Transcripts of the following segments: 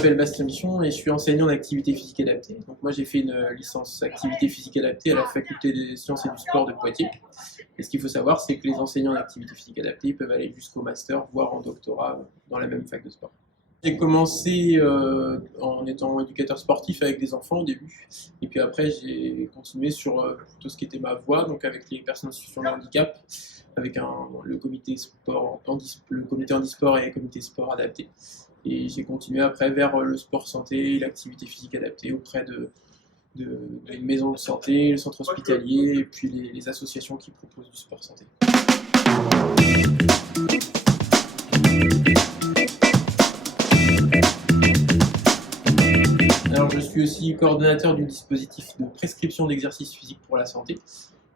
m'appelle Bastien Michon et je suis enseignant d'activité physique adaptée. Donc moi j'ai fait une licence activité physique adaptée à la faculté des sciences et du sport de Poitiers. Et ce qu'il faut savoir, c'est que les enseignants d'activité physique adaptée peuvent aller jusqu'au master, voire en doctorat dans la même fac de sport. J'ai commencé en étant éducateur sportif avec des enfants au début, et puis après j'ai continué sur tout ce qui était ma voie, donc avec les personnes en situation de handicap, avec le comité handisport et le comité sport adapté. Et j'ai continué après vers le sport santé, l'activité physique adaptée auprès d'une maison de santé, le centre hospitalier et puis les associations qui proposent du sport santé. Alors, je suis aussi coordonnateur du dispositif de prescription d'exercice physique pour la santé.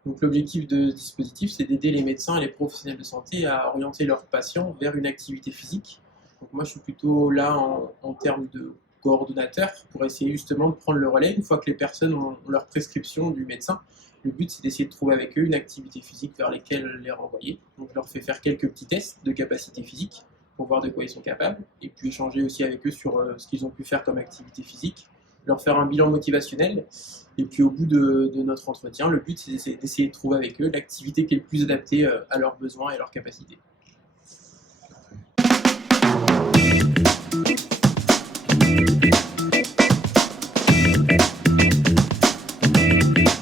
Donc, l'objectif de ce dispositif, c'est d'aider les médecins et les professionnels de santé à orienter leurs patients vers une activité physique. Donc, moi, je suis plutôt là en termes de coordonnateur pour essayer justement de prendre le relais une fois que les personnes ont leur prescription du médecin. Le but, c'est d'essayer de trouver avec eux une activité physique vers laquelle les renvoyer. Donc, je leur fais faire quelques petits tests de capacité physique pour voir de quoi ils sont capables, et puis échanger aussi avec eux sur ce qu'ils ont pu faire comme activité physique, leur faire un bilan motivationnel, et puis au bout de notre entretien, le but c'est d'essayer de trouver avec eux l'activité qui est le plus adaptée à leurs besoins et à leurs capacités.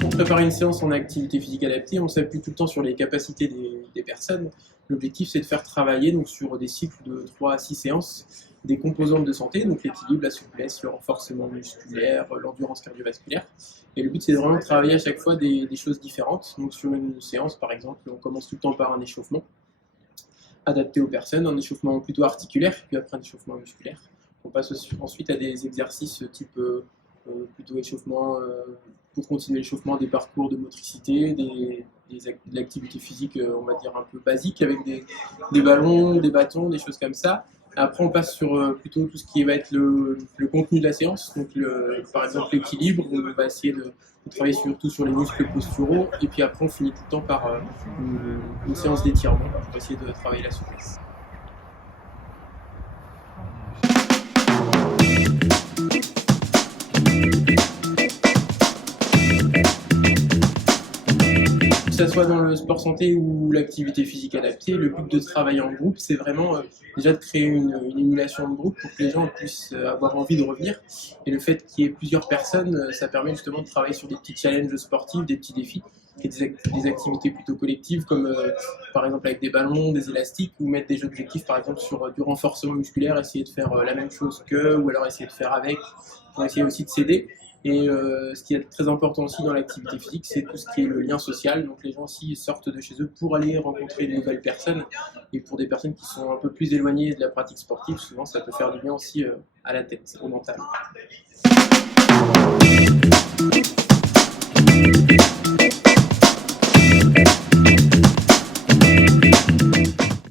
Pour préparer une séance en activité physique adaptée, on s'appuie tout le temps sur les capacités des personnes. L'objectif, c'est de faire travailler donc, sur des cycles de 3 à 6 séances des composantes de santé, donc l'équilibre, la souplesse, le renforcement musculaire, l'endurance cardiovasculaire. Et le but, c'est de vraiment travailler à chaque fois des choses différentes. Donc sur une séance, par exemple, on commence tout le temps par un échauffement adapté aux personnes, un échauffement plutôt articulaire, puis après un échauffement musculaire. On passe ensuite à des exercices type plutôt échauffement, pour continuer l'échauffement des parcours de motricité, de l'activité physique, on va dire un peu basique, avec des ballons, des bâtons, des choses comme ça. Après, on passe sur plutôt tout ce qui va être le contenu de la séance, donc par exemple l'équilibre, on va essayer de travailler surtout sur les muscles posturaux, et puis après on finit tout le temps par une séance d'étirement pour essayer de travailler la souplesse. Que ce soit dans le sport santé ou l'activité physique adaptée, le but de travailler en groupe, c'est vraiment déjà de créer une émulation de groupe pour que les gens puissent avoir envie de revenir. Et le fait qu'il y ait plusieurs personnes, ça permet justement de travailler sur des petits challenges sportifs, des petits défis, et des activités plutôt collectives comme par exemple avec des ballons, des élastiques, ou mettre des objectifs par exemple sur du renforcement musculaire, essayer de faire la même chose qu'eux, ou alors essayer de faire avec, pour essayer aussi de s'aider. Et ce qui est très important aussi dans l'activité physique, c'est tout ce qui est le lien social. Donc les gens aussi sortent de chez eux pour aller rencontrer de nouvelles personnes. Et pour des personnes qui sont un peu plus éloignées de la pratique sportive, souvent ça peut faire du bien aussi à la tête, au mental.